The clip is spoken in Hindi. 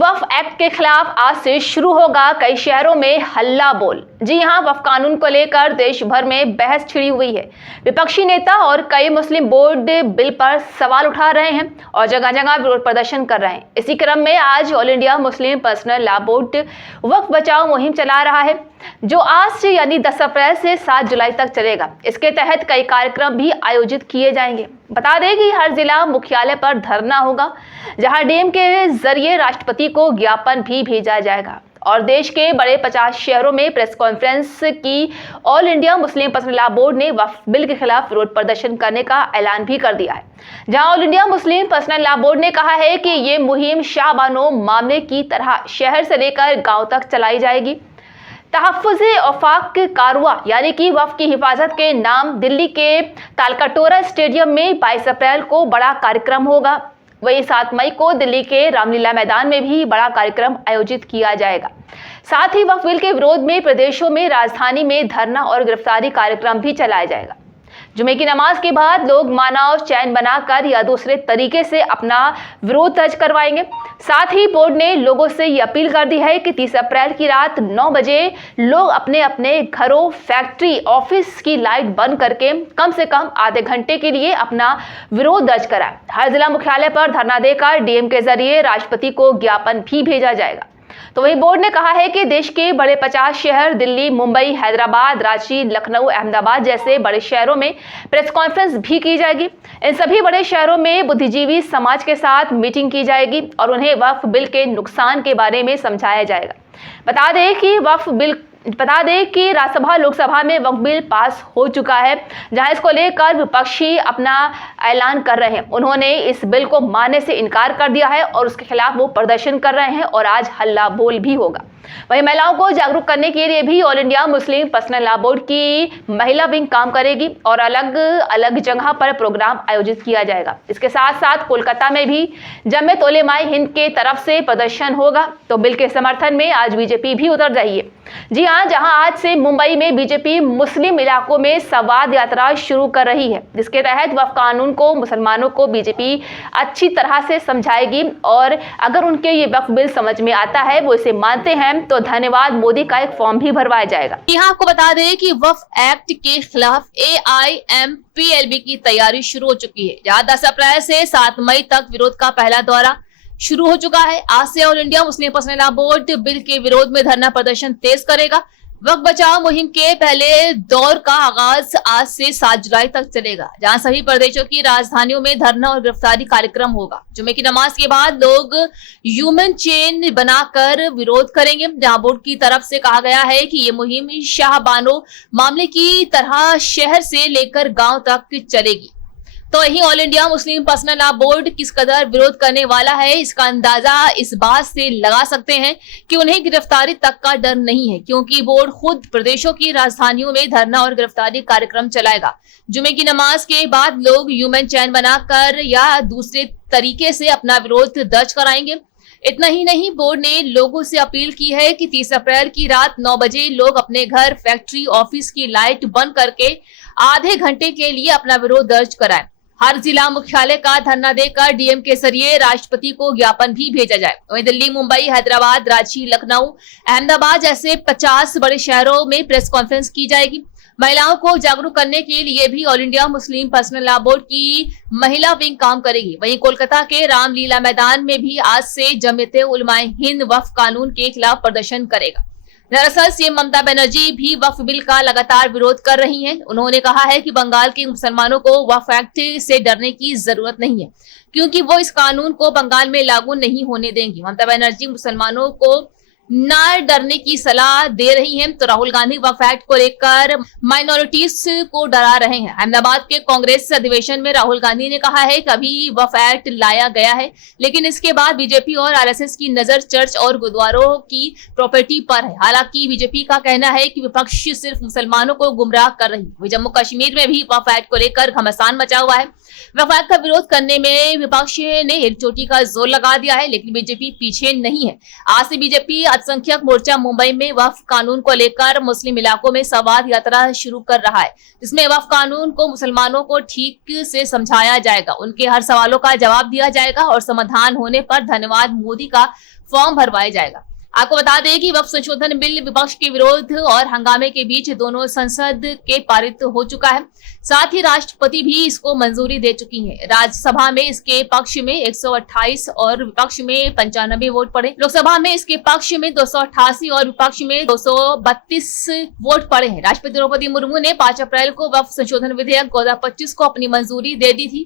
वक्फ एक्ट के खिलाफ आज से शुरू होगा कई शहरों में हल्ला बोल। जी हां, वक्फ कानून को लेकर देश भर में बहस छिड़ी हुई है। विपक्षी नेता और कई मुस्लिम बोर्ड बिल पर सवाल उठा रहे हैं और जगह जगह विरोध प्रदर्शन कर रहे हैं। इसी क्रम में आज All India Muslim Personal Law Board वक्फ बचाओ मुहिम चला रहा है, जो आज से यानी 10 अप्रैल से 7 जुलाई तक चलेगा। इसके तहत कई कार्यक्रम भी आयोजित किए जाएंगे। बता दें कि हर जिला मुख्यालय पर धरना होगा, जहां डीएम के जरिए राष्ट्रपति को ज्ञापन भी भेजा जाएगा और देश के बड़े 50 शहरों में प्रेस कॉन्फ्रेंस की all India Muslim Personal Law board ने वक्फ बिल के खिलाफ विरोध प्रदर्शन करने का ऐलान भी कर दिया है। जहां all India Muslim Personal Law board ने कहा है कि ये मुहिम शाहबानो मामले की तरह शहर से लेकर गांव तक चलाई जाएगी। तहफ़्फ़ुज़े औक़ाफ़ कारवां यानी कि वक्फ की हिफाजत के नाम दिल्ली के तालकटोरा स्टेडियम में 22 अप्रैल को बड़ा कार्यक्रम होगा। वहीं 7 मई को दिल्ली के रामलीला मैदान में भी बड़ा कार्यक्रम आयोजित किया जाएगा। साथ ही वक्फ बिल के विरोध में प्रदेशों में राजधानी में धरना और गिरफ्तारी कार्यक्रम भी चलाया जाएगा। जुमे की नमाज के बाद लोग मानव चैन बनाकर या दूसरे तरीके से अपना विरोध दर्ज करवाएंगे। साथ ही बोर्ड ने लोगों से ये अपील कर दी है कि 30 अप्रैल की रात 9 बजे लोग अपने अपने घरों, फैक्ट्री, ऑफिस की लाइट बंद करके कम से कम आधे घंटे के लिए अपना विरोध दर्ज कराएं। हर जिला मुख्यालय पर धरना देकर डीएम के जरिए राष्ट्रपति को ज्ञापन भी भेजा जाएगा। तो वहीं बोर्ड ने कहा है कि देश के बड़े 50 शहर दिल्ली, मुंबई, हैदराबाद, रांची, लखनऊ, अहमदाबाद जैसे बड़े शहरों में प्रेस कॉन्फ्रेंस भी की जाएगी। इन सभी बड़े शहरों में बुद्धिजीवी समाज के साथ मीटिंग की जाएगी और उन्हें वक्फ बिल के नुकसान के बारे में समझाया जाएगा। बता दें कि राज्यसभा लोकसभा में वक्फ बिल पास हो चुका है, जहां इसको लेकर विपक्षी अपना ऐलान कर रहे हैं। उन्होंने इस बिल को मानने से इनकार कर दिया है और उसके खिलाफ वो प्रदर्शन कर रहे हैं और आज हल्ला बोल भी होगा। वहीं महिलाओं को जागरूक करने के लिए भी all India Muslim Personal Law board की महिला विंग काम करेगी और अलग अलग जगह पर प्रोग्राम आयोजित किया जाएगा। इसके साथ साथ कोलकाता में भी जमीयत उलेमाए हिंद के तरफ से प्रदर्शन होगा। तो बिल के समर्थन में आज बीजेपी भी उतर रही है। जी हाँ, जहां आज से मुंबई में बीजेपी मुस्लिम इलाकों में संवाद यात्रा शुरू कर रही है, जिसके तहत वक्फ कानून को मुसलमानों को बीजेपी अच्छी तरह से समझाएगी और अगर उनके ये वक्फ बिल समझ में आता है, वो इसे मानते हैं, तो धन्यवाद मोदी का एक फॉर्म भी भरवाया जाएगा। यहाँ आपको बता दें कि वक्फ एक्ट के खिलाफ AIMPLB की तैयारी शुरू हो चुकी है, जहाँ 10 अप्रैल से 7 मई तक विरोध का पहला दौरा शुरू हो चुका है। आज से all India Muslim Personal Law board bill के विरोध में धरना प्रदर्शन तेज करेगा। वक्फ बचाओ मुहिम के पहले दौर का आगाज आज से 7 जुलाई तक चलेगा, जहां सभी प्रदेशों की राजधानियों में धरना और गिरफ्तारी कार्यक्रम होगा। जुमे की नमाज के बाद लोग ह्यूमन चेन बनाकर विरोध करेंगे, जहां बोर्ड की तरफ से कहा गया है कि ये मुहिम शाहबानो मामले की तरह शहर से लेकर गांव तक चलेगी। तो यही all India Muslim Personal Law board किस कदर विरोध करने वाला है, इसका अंदाजा इस बात से लगा सकते हैं कि उन्हें गिरफ्तारी तक का डर नहीं है, क्योंकि बोर्ड खुद प्रदेशों की राजधानियों में धरना और गिरफ्तारी कार्यक्रम चलाएगा। जुमे की नमाज के बाद लोग ह्यूमन चैन बनाकर या दूसरे तरीके से अपना विरोध दर्ज कराएंगे। इतना ही नहीं, बोर्ड ने लोगों से अपील की है कि 30 अप्रैल की रात 9 बजे लोग अपने घर, फैक्ट्री, ऑफिस की लाइट बंद करके आधे घंटे के लिए अपना विरोध दर्ज कराएं। हर जिला मुख्यालय का धरना देकर डीएम के जरिए राष्ट्रपति को ज्ञापन भी भेजा जाए। वहीं दिल्ली, मुंबई, हैदराबाद, रांची, लखनऊ, अहमदाबाद जैसे 50 बड़े शहरों में प्रेस कॉन्फ्रेंस की जाएगी। महिलाओं को जागरूक करने के लिए भी all India Muslim Personal Law board की महिला विंग काम करेगी। वहीं कोलकाता के रामलीला मैदान में भी आज से जमीयत उलेमाए हिंद वक्फ कानून के खिलाफ प्रदर्शन करेगा। दरअसल सीएम ममता बनर्जी भी वक्फ बिल का लगातार विरोध कर रही हैं। उन्होंने कहा है कि बंगाल के मुसलमानों को वक्फ एक्ट से डरने की जरूरत नहीं है, क्योंकि वो इस कानून को बंगाल में लागू नहीं होने देंगी। ममता बनर्जी मुसलमानों को ना डरने की सलाह दे रही हैं, तो राहुल गांधी वक्फ एक्ट को लेकर माइनॉरिटीज को डरा रहे हैं। अहमदाबाद के कांग्रेस अधिवेशन में राहुल गांधी ने कहा है कि अभी वक्फ एक्ट लाया गया है, लेकिन इसके बाद बीजेपी और आरएसएस की नजर चर्च और गुरुद्वारों की प्रॉपर्टी पर है। हालांकि बीजेपी का कहना है कि विपक्ष सिर्फ मुसलमानों को गुमराह कर रही है। जम्मू कश्मीर में भी वक्फ एक्ट को लेकर घमासान मचा हुआ है। वक्फ एक्ट का विरोध करने में विपक्ष ने एक चोटी का जोर लगा दिया है, लेकिन बीजेपी पीछे नहीं है। आज से बीजेपी अल्पसंख्यक मोर्चा मुंबई में वक्फ कानून को लेकर मुस्लिम इलाकों में संवाद यात्रा शुरू कर रहा है, जिसमें वक्फ कानून को मुसलमानों को ठीक से समझाया जाएगा, उनके हर सवालों का जवाब दिया जाएगा और समाधान होने पर धन्यवाद मोदी का फॉर्म भरवाया जाएगा। आपको बता दें कि वक्फ संशोधन बिल विपक्ष के विरोध और हंगामे के बीच दोनों संसद के पारित हो चुका है। साथ ही राष्ट्रपति भी इसको मंजूरी दे चुकी है। राज्यसभा में इसके पक्ष में 128 और विपक्ष में 95 वोट पड़े। लोकसभा में इसके पक्ष में 288 और विपक्ष में 232 वोट पड़े हैं। राष्ट्रपति द्रौपदी मुर्मू ने 5 अप्रैल को वक्फ संशोधन विधेयक 2025 को अपनी मंजूरी दे दी थी।